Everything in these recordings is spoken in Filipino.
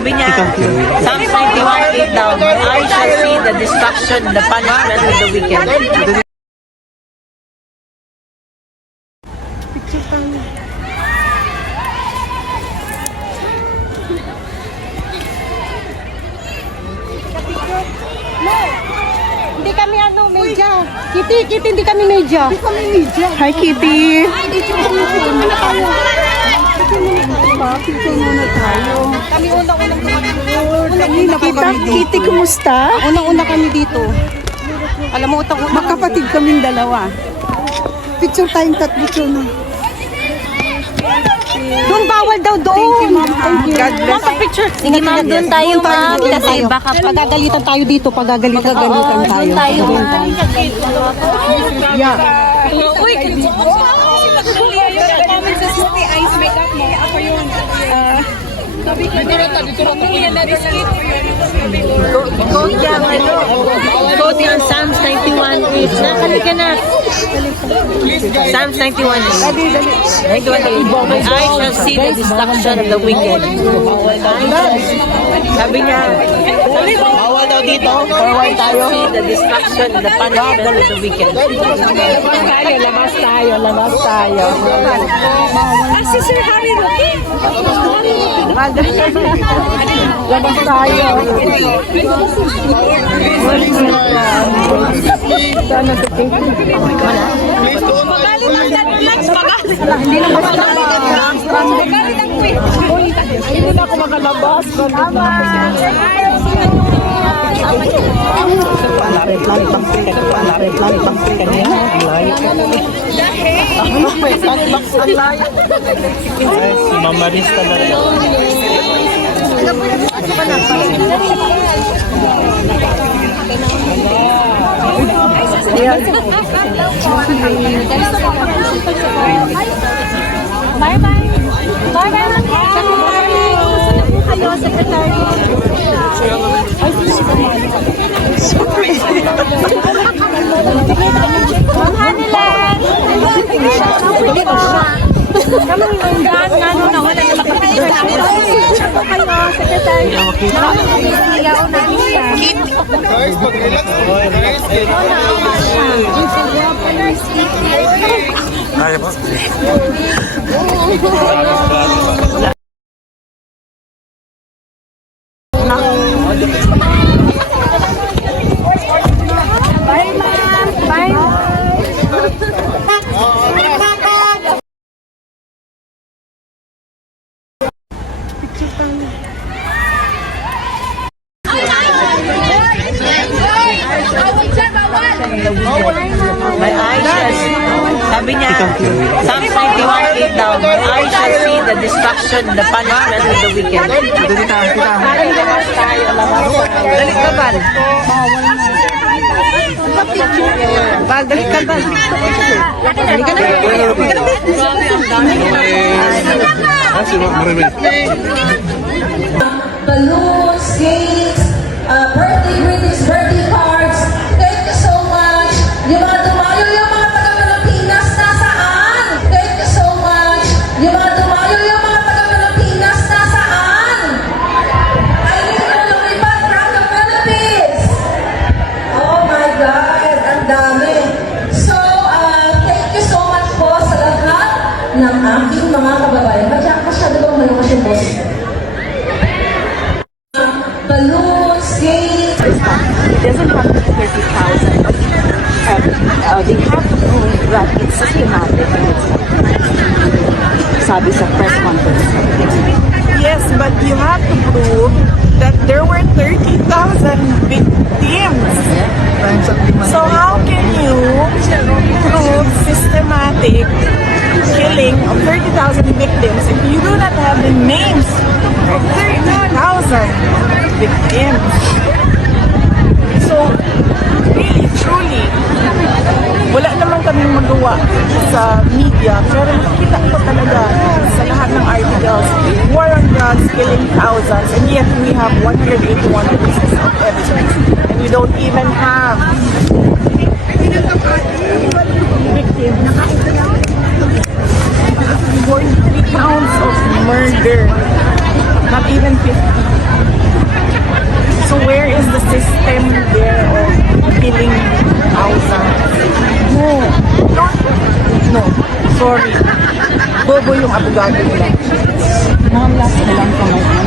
Sabi niya, Psalms 91:8 daw, I shall see the destruction, the punishment of the wicked. Hindi kami media. Kitty, hindi kami media. Hi, Kitty. Kami unang-unang dumating. Kitty, kumusta? Unang-una kami dito. Alam mo, utang-utang. Magkapatid kaming dalawa. Picture tayong tatlo na. Doon bawal daw doon. God bless. Picture. Sige ma'am, doon tayo ma'am. Kasi baka Pagagalitan tayo dito. Pagagalitan tayo. doon tayo ma'am. Yeah. Uy, Quote yung Psalms 91:8. Nakalika na. Psalms 91:8. My eyes shall see the destruction of the wicked. Sabi niya, bawal daw dito. Bawal tayo. See the destruction, the punishment of the wicked. Labas tayo. si Sir Harry Roque. Labas tayo. Hindi na ako makalabas. Si Mama Riz talaga. Bye-bye. Bye-bye. Kayo, Secretary. Hanilan! Kamang nanggaan nga nung nawala yung makapigil namin. Ako kayo, Secretary. Iyaw na niya. Guys, mag-relax. Kaya po. Bye, ma'am. Bye. My eyes shall see. Sabi niya, Psalms 91:8 daw, I shall see the destruction, the punishment of the wicked. Dali ka, Bal. Bal, dali ka, Bal. Dali ka na. Balloons, cakes, birthday greetings, birthday cards. Thank you so much. Yung mga dumayo, yung mga taga-Pilipinas, nasaan? Thank you so much. Yung mga dumayo, yung mga taga-Pilipinas, nasaan? I need to lumipad from the Philippines. Oh my God, ang dami. So, thank you so much po sa lahat ng aking mga kababayan. Masyado bang malakas yung boss? Balloons, cakes. It doesn't have to be 30,000. They have to prove that it's systematic. Sabi sa press conference. Yes, but you have to prove that there were 30,000 victims. So how can you prove systematic killing of 30,000 victims if you do not have the names of 30,000 victims? So, really, truly, wala naman kaming magawa sa media, pero nakikita ko talaga sa lahat ng articles, war on drugs, killing thousands, and yet we have 181 pieces of evidence, and we don't even have victims. 43 counts of murder. Not even 50. So where is the system there of killing thousands? No. Sorry. Bobo yung abogado nila. Ma'am, last na lang po ngayon.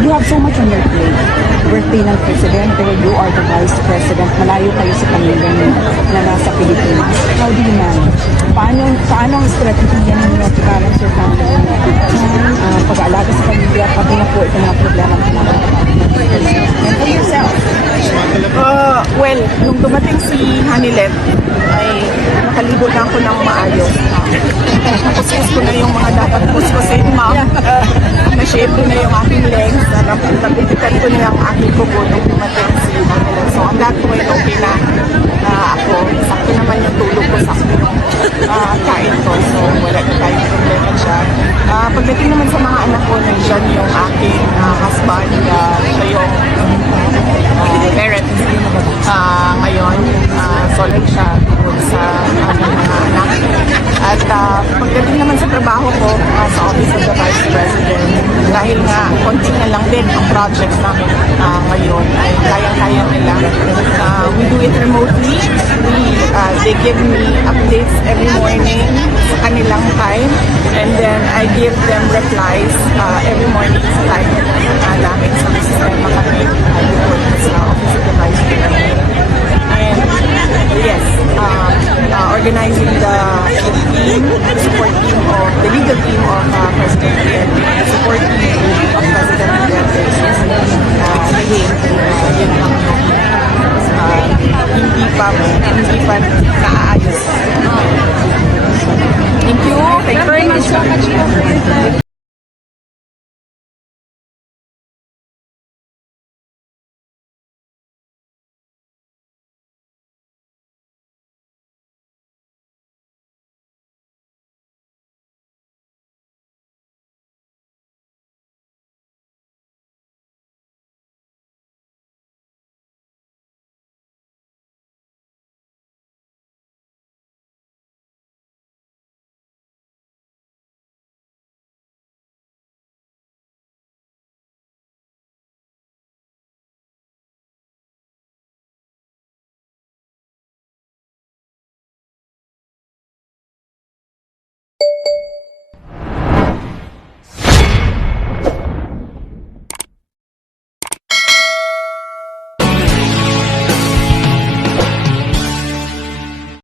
You have so much on your plate. Birthday ng Presidente, you are the Vice President. Malayo kayo sa pamilya niyo na nasa Pilipinas. How do you manage? Paano ang strategiya ninyo to balance your family pag-aalaga sa pamilya, pati na po itong mga problema na and for yourself? Well, nung dumating si Hanilet, ay nakaligo na ako ng maayos. Nakuskus ko na yung mga dapat kuskusin, ma'am. Na-shave ko na yung aking legs. Napipitan ko na yung aking kubo nung dumating si Hanilet. So, ang that point, okay na ako. Sakto naman yung tulog ko, sakto yung kain ko. So, wala na tayong problema dyan. Pagdating naman sa mga anak ko, nandiyan yung aking husband, siya yung parent ngayon. Solid siya tungkol sa aking mga anak. At pagdating naman sa trabaho ko sa Office of the Vice President, dahil nga konti na lang din ang project namin ngayon, ay kaya-kaya nila. We do it remotely. They give me updates every morning sa kanilang time, and then I give them replies every morning sa time namin sa sistema kami sa Office of the Vice President. And yes, organizing the team, the support team of the legal team of President PNP